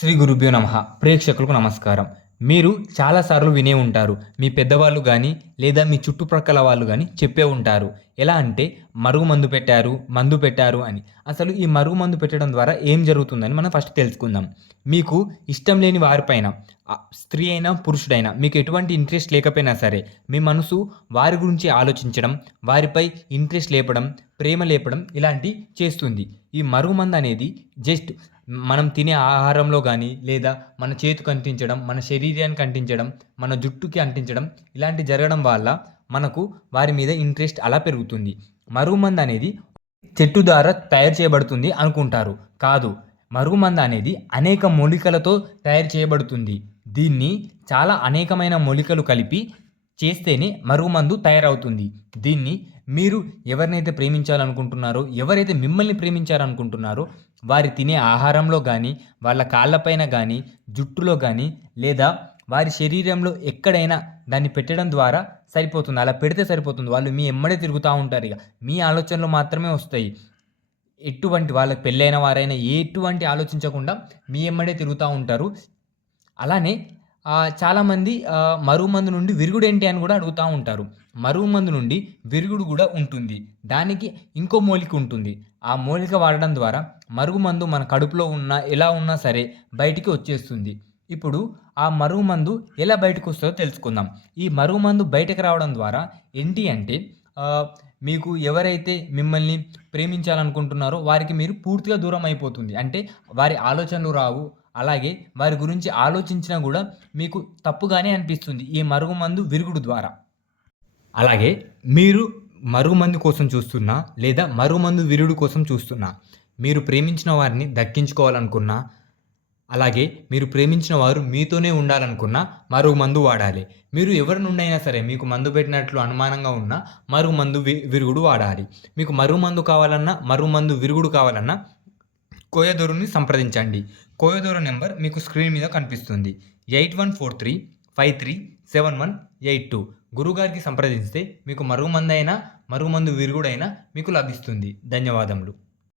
శ్రీ గురుభ్యో నమ. ప్రేక్షకులకు నమస్కారం. మీరు చాలాసార్లు వినే ఉంటారు మీ పెద్దవాళ్ళు కానీ లేదా మీ చుట్టుప్రక్కల వాళ్ళు కానీ చెప్పే ఉంటారు. ఎలా అంటే మరుగు మందు పెట్టారు మందు పెట్టారు అని. అసలు ఈ మరుగు మందు పెట్టడం ద్వారా ఏం జరుగుతుందని మనం ఫస్ట్ తెలుసుకుందాం. మీకు ఇష్టం లేని వారిపైన స్త్రీ అయినా పురుషుడైనా మీకు ఎటువంటి ఇంట్రెస్ట్ లేకపోయినా సరే మీ మనసు వారి గురించి ఆలోచించడం వారిపై ఇంట్రెస్ట్ లేపడం ప్రేమ లేపడం ఇలాంటి చేస్తుంది. ఈ మరుగుమందు అనేది జస్ట్ మనం తినే ఆహారంలో కానీ లేదా మన చేతికి అంటించడం మన శరీరానికి అంటించడం మన జుట్టుకి అంటించడం ఇలాంటి జరగడం వల్ల మనకు వారి మీద ఇంట్రెస్ట్ అలా పెరుగుతుంది. మరుగుమందు అనేది చెట్టు ద్వారా తయారు చేయబడుతుంది అనుకుంటారు. కాదు మరుగుమందు అనేది అనేక మూలికలతో తయారు చేయబడుతుంది. దీన్ని చాలా అనేకమైన మూలికలు కలిపి చేస్తేనే మరుగుమందు తయారవుతుంది. దీన్ని మీరు ఎవరినైతే ప్రేమించాలనుకుంటున్నారో ఎవరైతే మిమ్మల్ని ప్రేమించాలనుకుంటున్నారో వారి తినే ఆహారంలో కానీ వాళ్ళ కాళ్ళపైన కానీ జుట్టులో కానీ లేదా వారి శరీరంలో ఎక్కడైనా దాన్ని పెట్టడం ద్వారా సరిపోతుంది. అలా పెడితే సరిపోతుంది. వాళ్ళు మీ ఎమ్మడే తిరుగుతూ ఉంటారు ఇక. మీ ఆలోచనలు మాత్రమే వస్తాయి. ఎటువంటి వాళ్ళకి పెళ్ళైన వారైనా ఎటువంటి ఆలోచించకుండా మీ ఎమ్మడే తిరుగుతూ ఉంటారు. అలానే చాలామంది మరుగుమందు నుండి విరుగుడు ఏంటి అని కూడా అడుగుతూ ఉంటారు. మరుగుమందు నుండి విరుగుడు కూడా ఉంటుంది. దానికి ఇంకో మూలిక ఉంటుంది. ఆ మూలిక వాడడం ద్వారా మరుగుమందు మన కడుపులో ఉన్న ఎలా ఉన్నా సరే బయటికి వచ్చేస్తుంది. ఇప్పుడు ఆ మరుగుమందు ఎలా బయటకు వస్తుందో తెలుసుకుందాం. ఈ మరుగుమందు బయటకు రావడం ద్వారా ఏంటి అంటే మీకు ఎవరైతే మిమ్మల్ని ప్రేమించాలనుకుంటున్నారో వారికి మీరు పూర్తిగా దూరం అయిపోతుంది. అంటే వారి ఆలోచనలు రావు అలాగే వారి గురించి ఆలోచించినా కూడా మీకు తప్పుగానే అనిపిస్తుంది ఈ మరుగుమందు విరుగుడు ద్వారా. అలాగే మీరు మరుగుమందు కోసం చూస్తున్నా లేదా మరుగుమందు విరుడు కోసం చూస్తున్నా మీరు ప్రేమించిన వారిని దక్కించుకోవాలనుకున్నా అలాగే మీరు ప్రేమించిన వారు మీతోనే ఉండాలనుకున్నా మరుగు మందు వాడాలి. మీరు ఎవరి నుండి అయినా సరే మీకు మందు పెట్టినట్లు అనుమానంగా ఉన్నా మరుగు మందు వి- విరుగుడు వాడాలి. మీకు మరుగు మందు కావాలన్నా మరుగు మందు విరుగుడు కావాలన్నా కోయదూరుని సంప్రదించండి. కోయదూరు నెంబర్ మీకు స్క్రీన్ మీద కనిపిస్తుంది. Eight one four three five three seven one eight two. గురుగారికి సంప్రదిస్తే మీకు మరుగుమందైనా అయినా మరుగుమందు విరుగుడైనా మీకు లభిస్తుంది. ధన్యవాదములు.